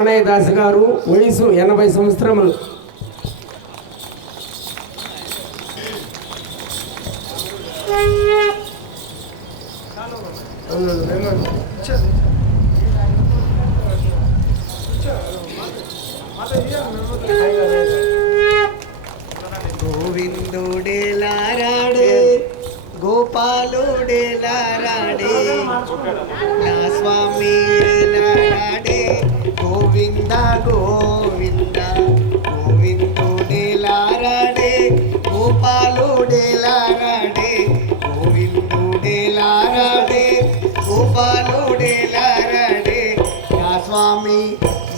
అన్నయ్య దాస్ గారు వయసు ఎనభై సంవత్సరములు. గోవిందుడేలారాడే గోపాలుడేలారాడే నా స్వామి ఏలారాడే గోవింద గోవింద. గోవిందుడేలారాడే గోపాలుడేలారాడే గోవిందుడేలారాడే గోపాలుడేలారాడే నా స్వామి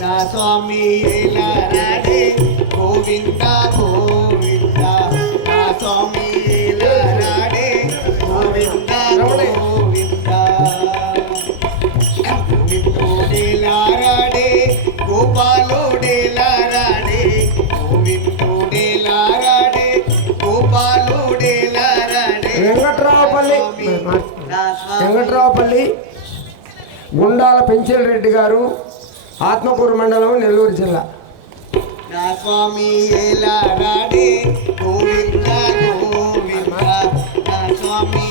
నా స్వామి ఏలారాడే గోవింద గోవింద స్వామి గుండాల పెంచిరెడ్డి గారు ఆత్మకూరు మండలం నెల్లూరు జిల్లా. నా స్వామి గోవింద గోవింద. స్వామి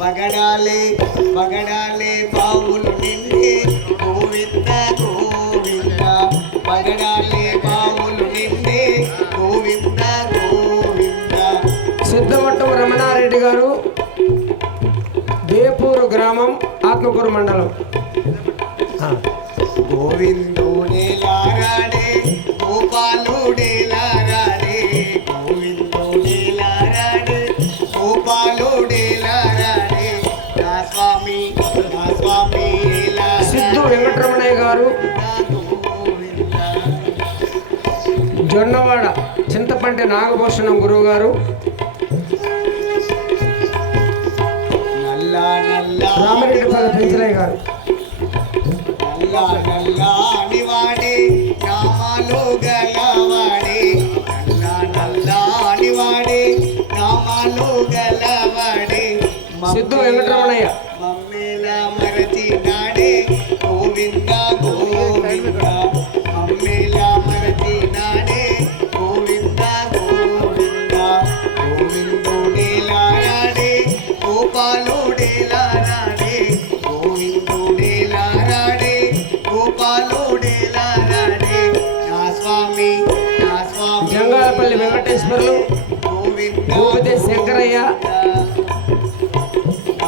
పగడాలే పగడాలే బావులు నిండి గోవింద గోవింద. పగడాలే బావులు నిండి గోవింద గోవింద. సిద్ధమట్టం రమణారెడ్డి గారు దేపూరు గ్రామం ఆత్మకూరు మండలం. గోవిందుడేలారాడే జొన్నవాడ చింతపంటి నాగభూషణం గురువు గారు రామిరెడ్డిపల్లి పెంచలయ్య గారు.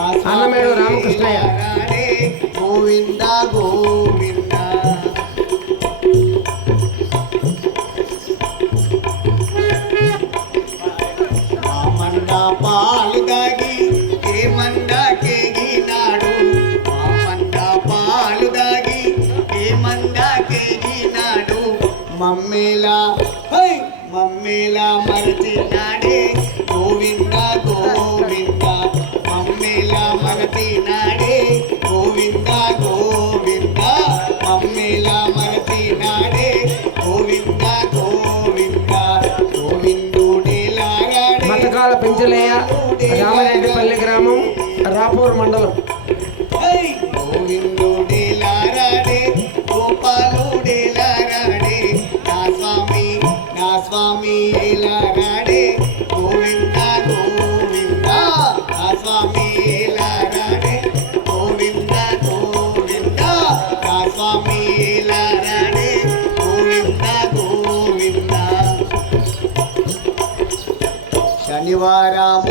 అన్నమేడు రామకృష్ణయ్య. గోవింద గోవింద. ఆ మంద పాలు దాగి ఏ మంద కేగినాడు? ఆ మంద పాలు దాగి ఏ మంద కేగినాడు? మమ్మేలా మమ్మేలా మరచినాడే?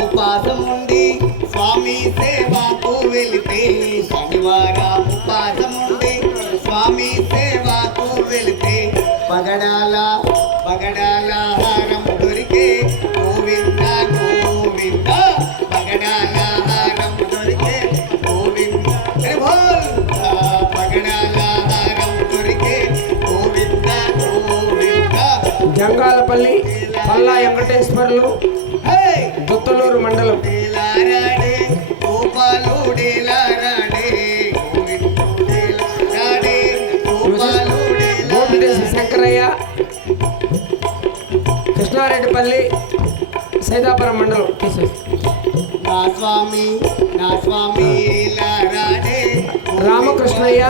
ఉపాసం ఉండి స్వామి సేవకు వెళితే శనివారం ఉపాసం ఉండి స్వామి సేవకు వెళితే పగడాల పగడాల హారం దొరికే గోవింద గోవింద పగడాల హారం దొరికే గోవింద. పగడాల హారం దొరికే గోవింద గోవింద. జంగాలపల్లి పల్లా వెంకటేశ్వర్లు పొన్నూరు మండలం. శంకరయ్య కృష్ణారెడ్డిపల్లి సైదాపురం మండలం. రామకృష్ణయ్య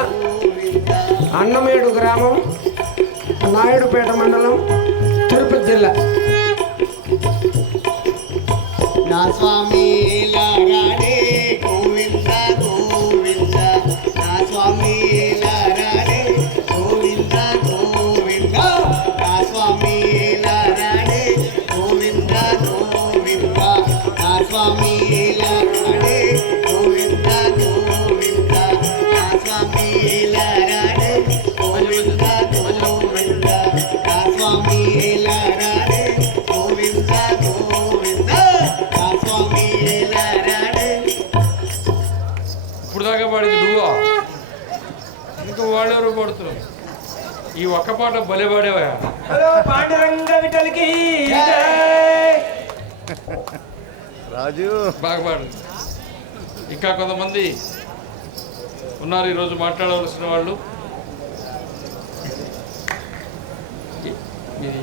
అన్నమేడు గ్రామం నాయుడుపేట మండలం తిరుపతి జిల్లా. నా స్వామి లారాడే గోవింద గోవింద ఇంకా వాడెవరు పాడుతున్నావు ఈ ఒక్క పాట భలే పాడేవా? హలో పాండురంగ రాజు. బాగా పాడు ఇంకా కొంతమంది ఉన్నారు ఈరోజు మాట్లాడవలసిన వాళ్ళు. మీది